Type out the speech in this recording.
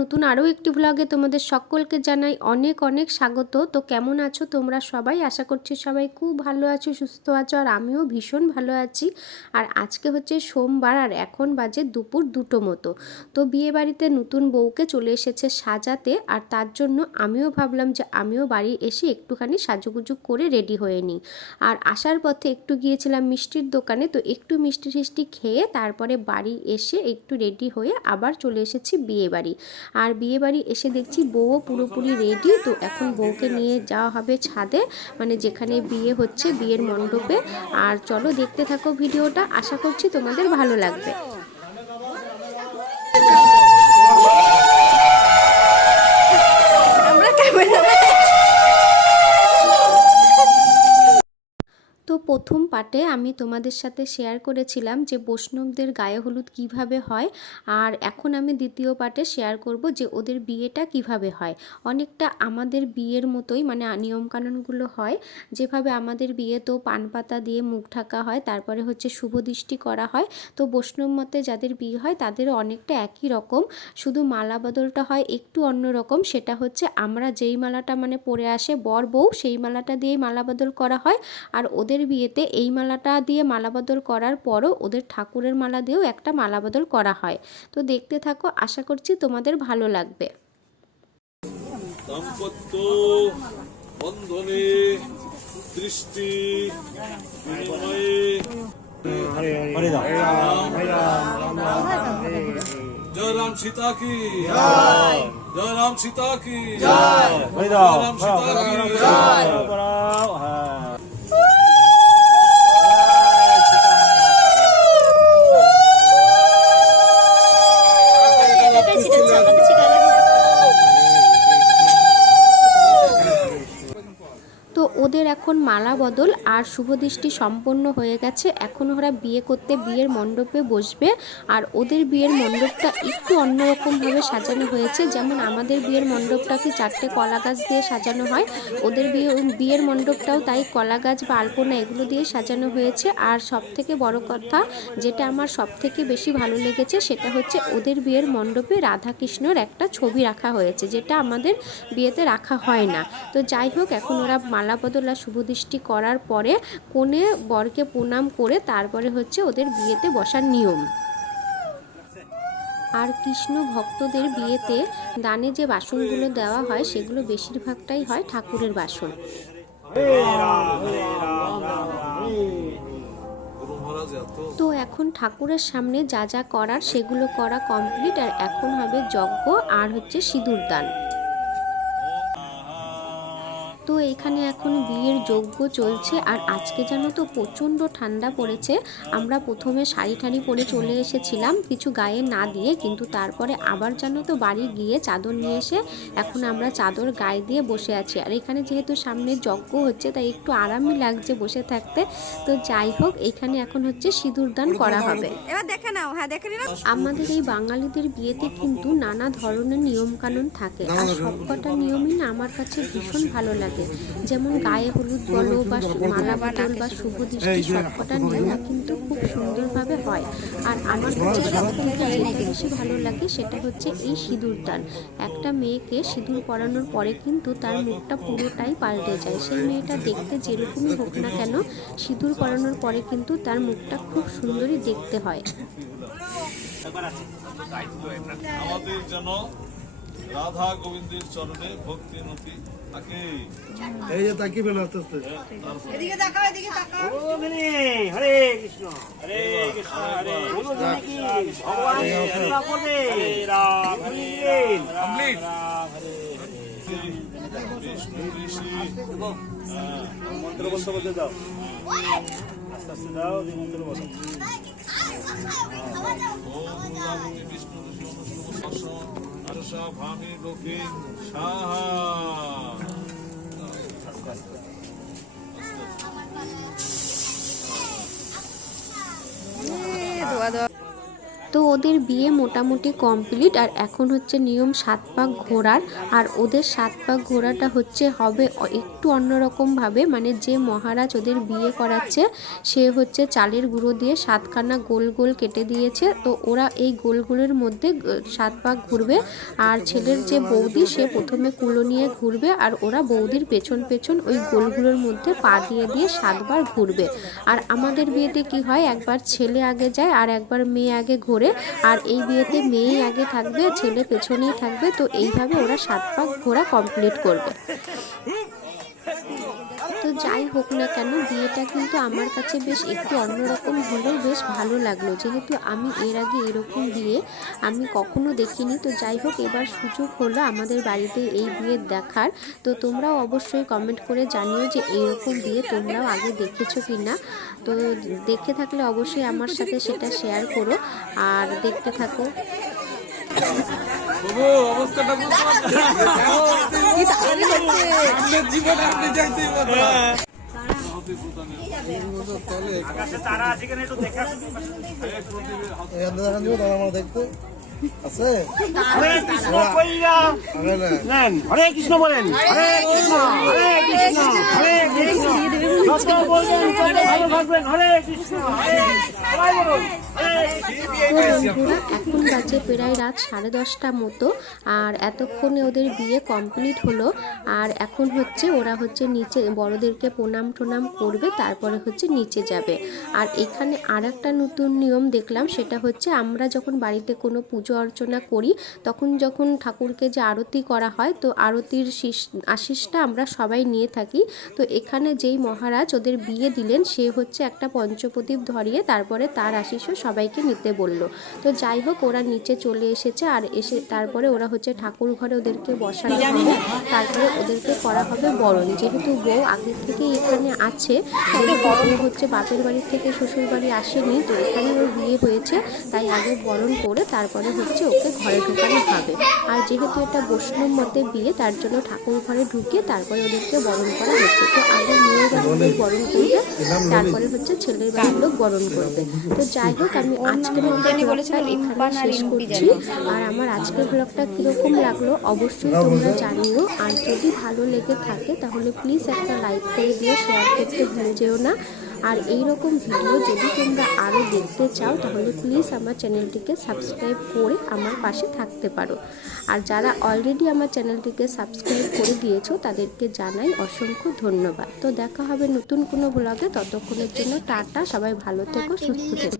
নতুন আরও একটি ব্লগে তোমাদের সকলকে জানাই অনেক অনেক স্বাগত। তো কেমন আছো তোমরা সবাই? আশা করছি সবাই খুব ভালো আছো, সুস্থ আছো, আর আমিও ভীষণ ভালো আছি। আর আজকে হচ্ছে সোমবার, আর এখন বাজে দুপুর 2টো মতো। তো বিয়ে বাড়িতে নতুন বউকে চলে এসেছে সাজাতে, আর তার জন্য আমিও ভাবলাম যে আমিও বাড়ি এসে একটুখানি সাজুগুজু করে রেডি হয়ে নিই। আর আসার পথে একটু গিয়েছিলাম মিষ্টির দোকানে, তো একটু মিষ্টি টিষ্টি খেয়ে তারপরে বাড়ি এসে একটু রেডি হয়ে আবার চলে এসেছি বিয়ে বাড়ি। আর বিয়ে বাড়ি এসে দেখছি বউও পুরোপুরি রেডি। তো এখন বউকে নিয়ে যাওয়া হবে ছাদে, মানে যেখানে বিয়ে হচ্ছে, বিয়ের মণ্ডপে। আর চলো দেখতে থাকো ভিডিওটা, আশা করছি তোমাদের ভালো লাগবে। তো প্রথম পার্টে আমি তোমাদের সাথে শেয়ার করেছিলাম যে বৈষ্ণবদের গায়ে হলুদ কিভাবে হয়, আর এখন আমি দ্বিতীয় পার্টে শেয়ার করব যে ওদের বিয়েটা কিভাবে হয়। অনেকটা আমাদের বিয়ের মতোই, মানে নিয়মকানুনগুলো হয় যেভাবে আমাদের বিয়েতেও পান পাতা দিয়ে মুখ ঢাকা হয়, তারপরে হচ্ছে শুভদৃষ্টি করা হয়। তো বৈষ্ণব মতে যাদের বিয়ে হয় তাদেরও অনেকটা একই রকম, শুধু মালা বদলটা হয় একটু অন্যরকম। সেটা হচ্ছে আমরা যেই মালাটা মানে পরে আসে বর বউ, সেই মালাটা দিয়েই মালা বদল করা হয়। আর ওদের বিয়েতে এই মালাটা দিয়ে মালা বদল করার পরও ওদের ঠাকুরের মালা দিয়েও একটা মালা বদল করা হয়। তো দেখতে থাকো, আশা করছি তোমাদের ভালো লাগবে। দাম্পত্য বন্ধনে দৃষ্টি বিনিময়ে জয় রাম সীতা কি জয়, জয় রাম সীতা কি জয়, জয় রাম সীতা কি জয়। তো ওদের এখন মালা বদল আর শুভদৃষ্টি সম্পন্ন হয়ে গেছে। এখন ওরা বিয়ে করতে বিয়ের মণ্ডপে বসবে। আর ওদের বিয়ের মণ্ডপটা একটু অন্যরকমভাবে সাজানো হয়েছে, যেমন আমাদের বিয়ের মণ্ডপটাকে 4টে কলা গাছ দিয়ে সাজানো হয়, ওদের বিয়ের মণ্ডপটাও তাই কলা গাছ বা আলপনা এগুলো দিয়ে সাজানো হয়েছে। আর সবথেকে বড় কথা, যেটা আমার সবথেকে বেশি ভালো লেগেছে, সেটা হচ্ছে ওদের বিয়ের মণ্ডপে রাধাকৃষ্ণর একটা ছবি রাখা হয়েছে, যেটা আমাদের বিয়েতে রাখা হয় না। তো যাই হোক, এখন ওরা মালা বদল আর শুভদৃষ্টি করার পরে কনে বরকে প্রণাম করে তারপরে হচ্ছে ওদের বিয়েতে বসার নিয়ম। আর কৃষ্ণ ভক্তদের বিয়েতে দানে যে বাসনগুলো দেওয়া হয় সেগুলো বেশিরভাগটাই হয় ঠাকুরের বাসন। তো এখন ঠাকুরের সামনে যা যা করার সেগুলো করা কমপ্লিট, আর এখন হবে যজ্ঞ আর হচ্ছে সিঁদুর দান। তো এখানে এখন বিয়ের যজ্ঞ চলছে। আর আজকে জানো তো প্রচণ্ড ঠান্ডা পড়েছে। আমরা প্রথমে শাড়ি ঠাড়ি পরে চলে এসেছিলাম কিছু গায়ে না দিয়ে, কিন্তু তারপরে আবার জানো তো বাড়ি গিয়ে চাদর নিয়ে এসে এখন আমরা চাদর গায়ে দিয়ে বসে আছি। আর এখানে যেহেতু সামনে যজ্ঞ হচ্ছে তাই একটু আরামই লাগছে বসে থাকতে। তো যাই হোক, এখানে এখন হচ্ছে সিঁদুর দান করা হবে। এবার দেখে নাও, হ্যাঁ দেখে নিলাম। আমাদের এই বাঙালিদের বিয়েতে কিন্তু নানা ধরনের নিয়মকানুন থাকে, আর সবকটা নিয়মই না আমার কাছে ভীষণ ভালো লাগে। যেমন গায়ে হলুদ বলো বা মালা বদল বা শুভদৃষ্টি, সবকটা নিয়ম কিন্তু খুব সুন্দরভাবে হয়। আর আমার কাছে সবথেকে যেটা বেশি ভালো লাগে সেটা হচ্ছে এই সিঁদুর দান। একটা মেয়েকে সিঁদুর পরানোর পরে কিন্তু তার মুখটা পুরোটাই পাল্টে যায়। সেই মেয়েটা দেখতে যেরকমই হোক না কেন, সিঁদুর পরানোর পরে কিন্তু তার মুখটা খুব সুন্দরই দেখতে হয়। আমাদের যেন রাধা গোবিন্দের চরণে ভক্তি নতি থাকে। এই যে তাকিয়ে ফেলো আস্তে আস্তে। এদিকে তাকাও, এদিকে তাকাও। হরে কৃষ্ণ হরে কৃষ্ণ হরে ভগবান সেবা করবে। হরে রাম হরে রাম রাম হরে বিষ্ণু ঋষি মন্ত্র বলতে বলতে দাও, আস্তে আস্তে দাও, মন্ত্র বলো। বিষ্ণু ভামি দক্ষিণ সাহা। তো ওদের বিয়ে মোটামুটি কমপ্লিট। আর এখন হচ্ছে নিয়ম 7 পাক ঘোরার। আর ওদের 7 পাক ঘোরাটা হবে একটু অন্যরকমভাবে, মানে যে মহারাজ ওদের বিয়ে করাচ্ছে সে হচ্ছে চালের গুঁড়ো দিয়ে 7খানা গোল গোল কেটে দিয়েছে। তো ওরা এই গোলগুলোর মধ্যে 7 পাক ঘুরবে। আর ছেলের যে বৌদি সে প্রথমে কুলো নিয়ে ঘুরবে, আর ওরা বৌদির পেছন পেছন ওই গোলগুলোর মধ্যে পা দিয়ে দিয়ে 7 বার ঘুরবে। আর আমাদের বিয়েতে কি হয়, একবার ছেলে আগে যায় আর একবার মেয়ে আগে ঘোরে। আর এই বিয়েতে মেয়েই আগে থাকবে, ছেলে পেছনেই থাকবে। তো এইভাবে ওরা 7 পাক ঘোরা কমপ্লিট করবে। তো যাই হোক না কেন, বিয়েটা কিন্তু আমার কাছে বেশ একটু অন্যরকম হলেও বেশ ভালো লাগলো, যেহেতু আমি এর আগে এরকম বিয়ে আমি কখনো দেখিনি। তো যাই হোক, এবার সুযোগ হলো আমাদের বাড়িতে এই বিয়ে দেখার। তো তোমরাও অবশ্যই কমেন্ট করে জানিও যে এইরকম বিয়ে তোমরাও আগে দেখেছো কি না। তো দেখে থাকলে অবশ্যই আমার সাথে সেটা শেয়ার করো আর দেখতে থাকো। বাবু অবস্থাটা বুঝতে পারছেন? আপনার জীবনে আপনি যাইতেই পারবেন। আকাশে তারা আছে কিনা একটু দেখা। আমার দেখতে আছে। হরে কৃষ্ণ কইরা নেন, হরে কৃষ্ণ বলেন, হরে কৃষ্ণ, হরে কৃষ্ণ, হরে কৃষ্ণ। যত বলবেন তত ভালো থাকবেন। হরে কৃষ্ণ, হরে সবাই বলুন হরে তো বন্ধুরা, এখন বাজে প্রায় রাত 10:30 মতো। আর এতক্ষণে ওদের বিয়ে কমপ্লিট হলো। আর এখন ওরা নিচে বড়দেরকে প্রণাম টোনাম করবে, তারপরে নিচে যাবে। আর এখানে আর একটা নতুন নিয়ম দেখলাম, সেটা আমরা যখন বাড়িতে কোনো পুজো অর্চনা করি তখন যখন ঠাকুরকে যে আরতি করা হয়, তো আরতির আশিসটা আমরা সবাই নিয়ে থাকি। তো এখানে যেই মহারাজ ওদের বিয়ে দিলেন সে একটা পঞ্চপ্রদীপ ধরিয়ে তারপরে তার আশিসও সবাইকে নিতে বলল। তো যাই হোক, ওরা নিচে চলে এসেছে। আর এসে তারপরে ওরা ঠাকুর ঘরে ওদেরকে বসানো হবে, তারপরে ওদেরকে করা হবে বরণ। যেহেতু বউ আগে থেকেই এখানে আছে, বাপের বাড়ি থেকে শ্বশুর বাড়ি আসেনি, তো এখানে ওর বিয়ে হয়েছে, তাই আগে বরণ করে তারপরে ওকে ঘরে ঢোকানো হবে। আর যেহেতু এটা বৈষ্ণব মতে বিয়ে, তার জন্য ঠাকুর ঘরে ঢুকিয়ে তারপরে ওদেরকে বরণ করা হচ্ছে। তো আগে মেয়ের বাড়ির লোক বরণ করবে, তারপরে ছেলের বাড়ির লোক বরণ করবে। তো যাই হোক, আমি আজকের ব্লগটা এখানে শেষ করছি। আর আমার আজকের ব্লগটা কীরকম লাগলো অবশ্যই তোমরা জানিও। আর যদি ভালো লেগে থাকে তাহলে প্লিজ একটা লাইক করে দিয়ে শেয়ার করতে ভুলে যেও না। আর এই রকম ভিডিও যদি তোমরা আরও দেখতে চাও তাহলে প্লিজ আমার চ্যানেলটিকে সাবস্ক্রাইব করে আমার পাশে থাকতে পারো। আর যারা অলরেডি আমার চ্যানেলটিকে সাবস্ক্রাইব করে দিয়েছো তাদেরকে জানাই অসংখ্য ধন্যবাদ। তো দেখা হবে নতুন কোনো ব্লগে, ততক্ষণের জন্য টাটা, সবাই ভালো থেকো, সুস্থ থেকো।